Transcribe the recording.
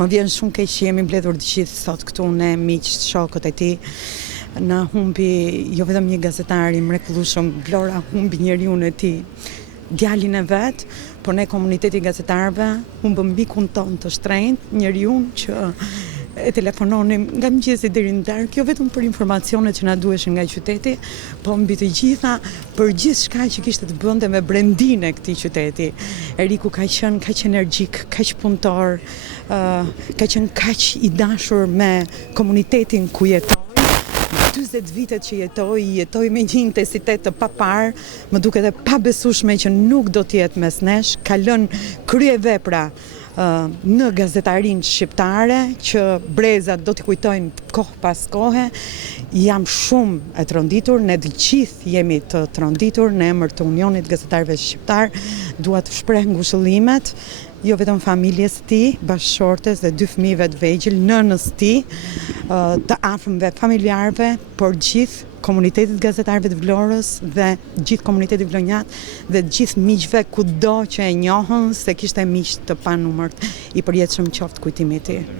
Më vjen shumë keq që jemi mbledhur të gjithë sot këtu ne miq, shokët e tij. Na humbi jo vetëm një gazetar i mrekullueshëm, Vlora humbi njeriun e tij, djalin e vet, por ne komuniteti i gazetarëve humbëm mikun ton të shtrenjtë, njeriun që e telefononim nga mëngjesi deri në darkë, jo vetëm për informacionet që na duheshin nga qyteti, po mbi të gjitha për gjithçka që kishte të bënte me brendinë e këtij qyteti. Eriku ka qenë kaq energjik, kaq punëtor, ka qenë kaq i dashur me komunitetin ku jetoi. 40 vitet që jetoi me një intensitet të papar, më duket e pabesueshme që nuk do të jetë mes nesh, ka lënë kryevepra në gazetarinë shqiptare që brezat do t'i kujtojnë kohë pas kohe. Jam shumë e tronditur, ne të gjithë jemi të tronditur në emër të Unionit Gazetarëve Shqiptar. Dua të shpreh ngushëllimet jo vetëm familjes së tij, bashkëshortes dhe 2 fëmijëve të vegjël, nënës së tij, të afërmve familjarëve, por gjithë komunitetit gazetarëve të Vlorës dhe gjithë komunitetit vlonjat dhe gjithë miqve kudo që e njohën se kishte miq të panumërt. I përjetshëm qoftë kujtimi i tij.